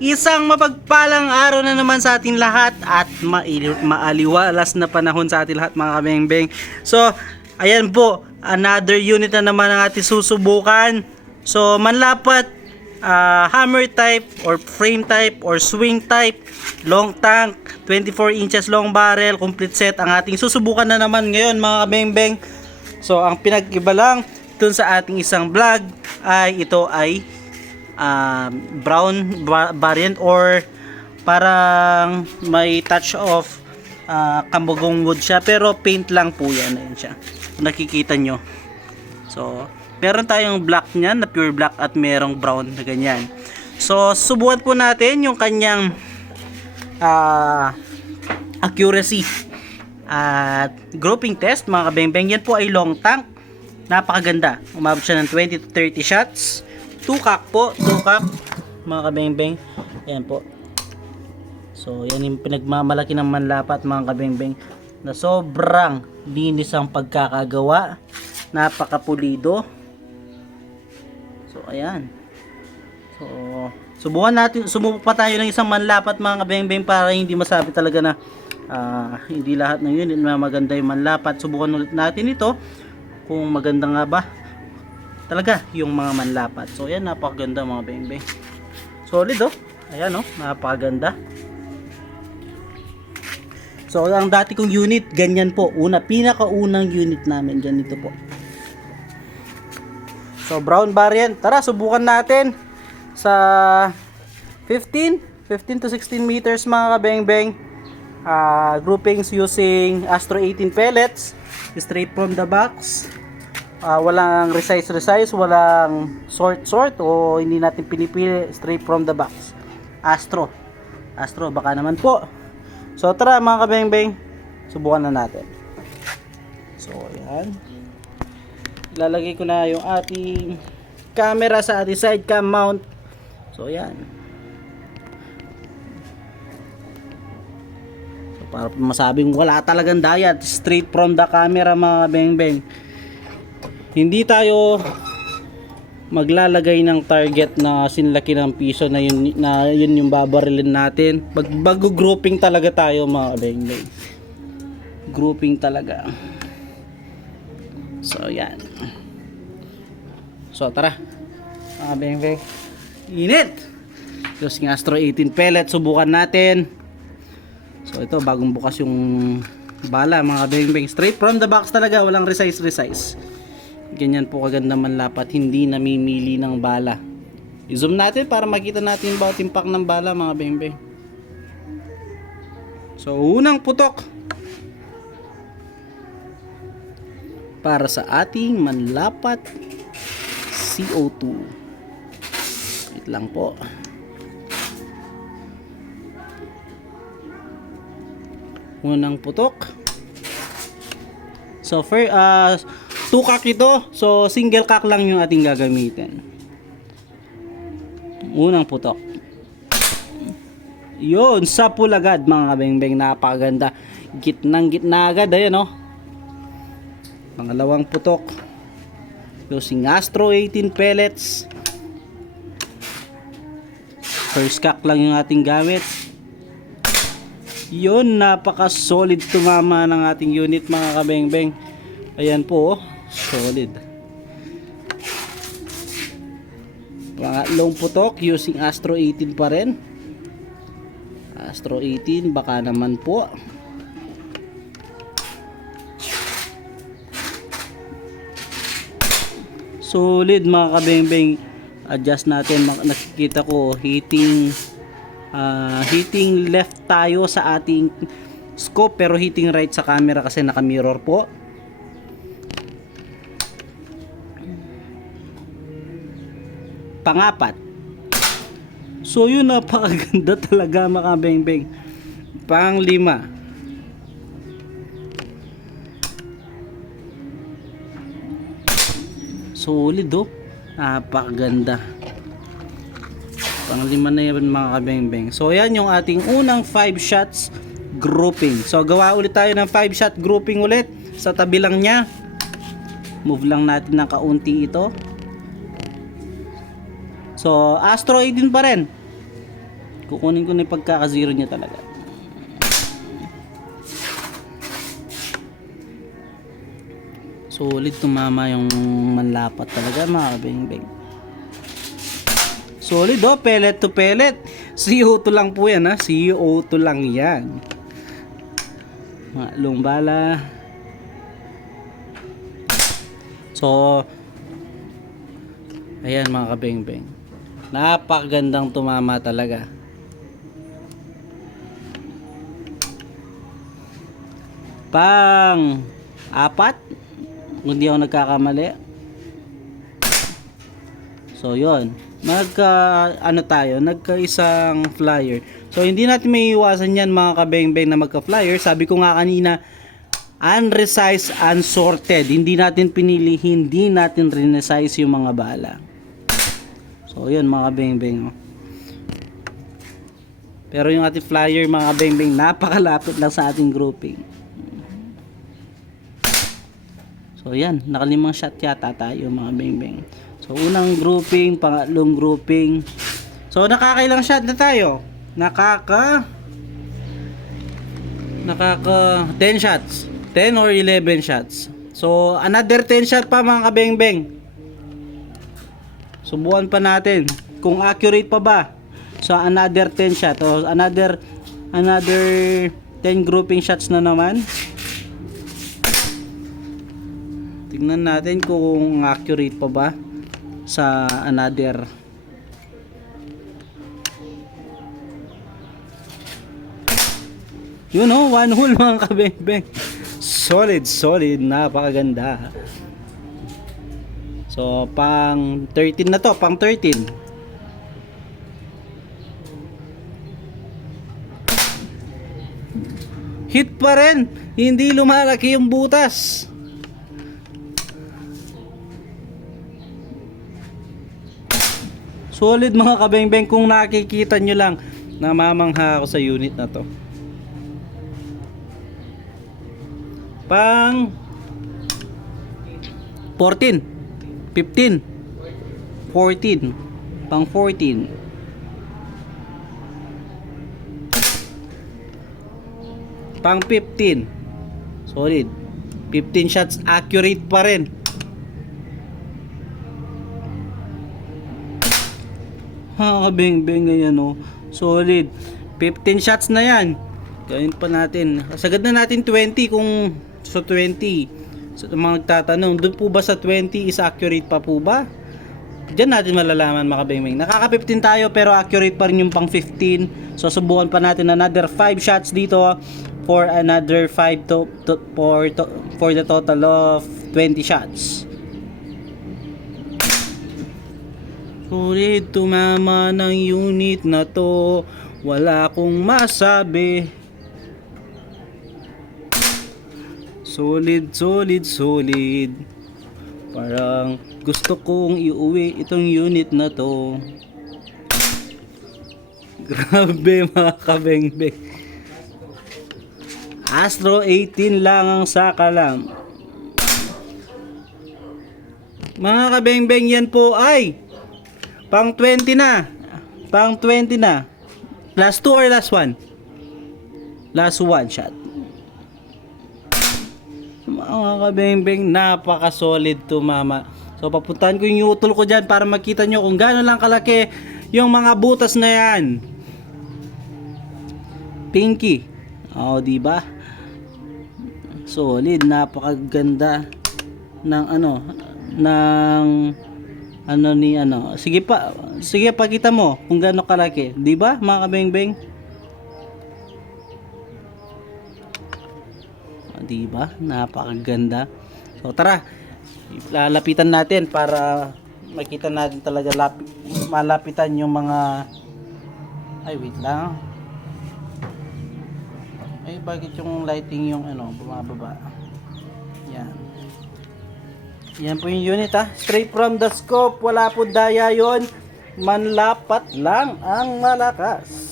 Isang mapagpalang araw na naman sa ating lahat at maili- maaliwalas na panahon sa ating lahat mga kabeng So, ayan po, another unit na naman ang ating susubukan. So, manlapat, ah, hammer type or frame type or swing type, long tank, 24 inches long barrel, complete set ang ating susubukan na naman ngayon mga kabeng So, ang pinag-iba lang dun sa ating isang vlog ay ito ay um, brown variant or parang may touch of uh, kambugong wood siya. Pero paint lang po yan. Ayun siya. Nakikita nyo. So meron tayong black niyan na pure black at merong brown na ganyan. So subukan po natin yung kanyang ah, accuracy at grouping test mga kabeng yan po ay long tank. Napakaganda. Umabot siya ng 20 to 30 shots tukak po tukak. Mga kabeng ayan po. So yan yung pinagmamalaki ng manlapat mga kabeng na sobrang linis ang pagkakagawa. Napakapulido. So ayan. So subukan natin sumubok pa tayo ng isang manlapat mga kabeng para hindi masabi talaga na ah, hindi lahat ng unit na maganda yung manlapat. Subukan ulit natin ito. Kung maganda nga ba talaga yung mga manlapat. So yan napakaganda mga beng solid oh. Ayan oh napakaganda. So ang dati kong unit ganyan po. Una pinakaunang unit namin ganito po. So brown variant. Tara subukan natin sa 15 15 to 16 meters mga kabeng-beng. Ah, groupings using Astro 18 pellets straight from the box Ah, walang resize resize walang sort sort o hindi natin pinipili straight from the box. Astro. Astro baka naman po. So tara mga kabeng-beng subukan na natin. So ayan. Ilalagay ko na yung ating camera sa ating side cam mount. So ayan. So, para masabing wala talagang diet straight from the camera mga beng-beng hindi tayo maglalagay ng target na sinlaki ng piso na yun, na yun yung babarilin natin. Pag bago grouping talaga tayo mga beng Grouping talaga. So yan. So tara. Mga beng Init! Yung Astro 18 pellet, subukan natin. So ito, bagong bukas yung bala mga beng Straight from the box talaga, walang resize resize ganyan po kaganda manlapat hindi namimili ng bala. I-zoom natin para makita natin yung bawat impact ng bala mga beng so unang putok. Para sa ating manlapat CO2 wait lang po. Unang putok. So for uh, two cock ito. So single cock lang yung ating gagamitin. Unang putok. Yun sa pulagad mga kabengbeng. Napakaganda. Gitnang gitna agad ayan oh. Pangalawang putok. Using Astro 18 pellets. First cock lang yung ating gamit. Yun napaka solid tumama ng ating unit mga kabengbeng. Ayan po oh solid. Pangatlong putok using Astro 18 pa rin. Astro 18 baka naman po. Solid mga kabengbeng. Adjust natin nakikita ko hitting ah, hitting left tayo sa ating scope pero hitting right sa camera kasi naka mirror po pangapat. So yun napakaganda talaga mga beng Panglima. Solid oh. Napakaganda. Panglima na yan mga kabeng So yan yung ating unang 5 shots grouping. So gawa ulit tayo ng 5 shot grouping ulit sa tabi lang niya. Move lang natin ng kaunti ito. So, Astro 18 pa rin. Kukunin ko na yung pagkaka-zero niya talaga. Solid tumama yung manlapat talaga mga kabeng-beng. Solid oh, pellet to pellet. CO2 lang po yan ha, CO2 lang yan. Mga lumbala. So, ayan mga kabeng-beng. Napakagandang tumama talaga. Pang apat, kung hindi ako nagkakamali. So, yon Nagka, ano tayo, nagka-isang flyer. So, hindi natin may iwasan yan mga kabeng-beng na magka-flyer. Sabi ko nga kanina, unresized, unsorted. Hindi natin pinili, hindi natin resize yung mga bala. So, yun mga kabeng-beng. Oh. Pero yung ating flyer mga kabeng-beng, napakalapit lang sa ating grouping. So yan, nakalimang shot yata tayo mga beng-beng. So unang grouping, pangatlong grouping. So nakakailang shot na tayo? Nakaka nakaka 10 shots. 10 or 11 shots. So another 10 shot pa mga kabeng-beng. Subukan pa natin kung accurate pa ba. So another 10 shot o another another 10 grouping shots na naman. Tingnan natin kung accurate pa ba sa another Yun oh, one hole mga kabeng-beng. Solid, solid, napakaganda. So, pang 13 na to, pang 13. Hit pa rin, hindi lumalaki yung butas. Solid mga kabeng-beng kung nakikita nyo lang namamangha ako sa unit na to. Pang 14 15 14 pang 14 pang 15 solid 15 shots accurate pa rin Ha, beng-beng ganyan oh. Solid. 15 shots na yan. Gawin pa natin. Sagad na natin 20 kung sa 20. So, mga nagtatanong, doon po ba sa 20 is accurate pa po ba? Diyan natin malalaman mga beng-beng. Nakaka-15 tayo pero accurate pa rin yung pang 15. So subukan pa natin another 5 shots dito for another 5 to, to, for, to, for the total of 20 shots. Sulit tumama ng unit na to Wala akong masabi Solid, solid, solid Parang gusto kong iuwi itong unit na to Grabe mga kabeng-beng Astro 18 lang ang sakalam Mga kabeng-beng yan po ay Pang 20 na. Pang 20 na. Last 2 or last 1? Last 1 shot. Mga kabeng-beng, napaka-solid to mama. So papuntahan ko yung utol ko dyan para makita nyo kung gaano lang kalaki yung mga butas na yan. Pinky. O, oh, di ba? Solid, napakaganda ng ano, ng ano ni ano. Sige pa, sige pakita mo kung gaano kalaki, 'di ba? Mga kabeng-beng. Ah, 'Di ba? Napakaganda. So tara, lalapitan natin para makita natin talaga lapit, malapitan yung mga ay wait lang ay bakit yung lighting yung ano bumababa yan yan po yung unit ha. Straight from the scope. Wala po daya yon. Manlapat lang ang malakas.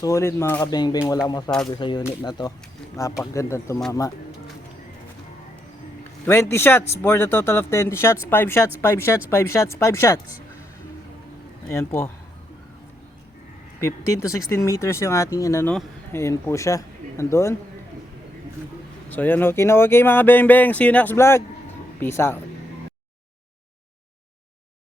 Solid mga kabeng-beng. Wala masabi sa unit na to. Napakagandang tumama. 20 shots for the total of 20 shots. 5 shots, 5 shots, 5 shots, 5 shots. Ayan po. 15 to 16 meters yung ating inano. Ayan po siya. Andun. So yan, okay na okay mga beng beng. See you next vlog. Peace out.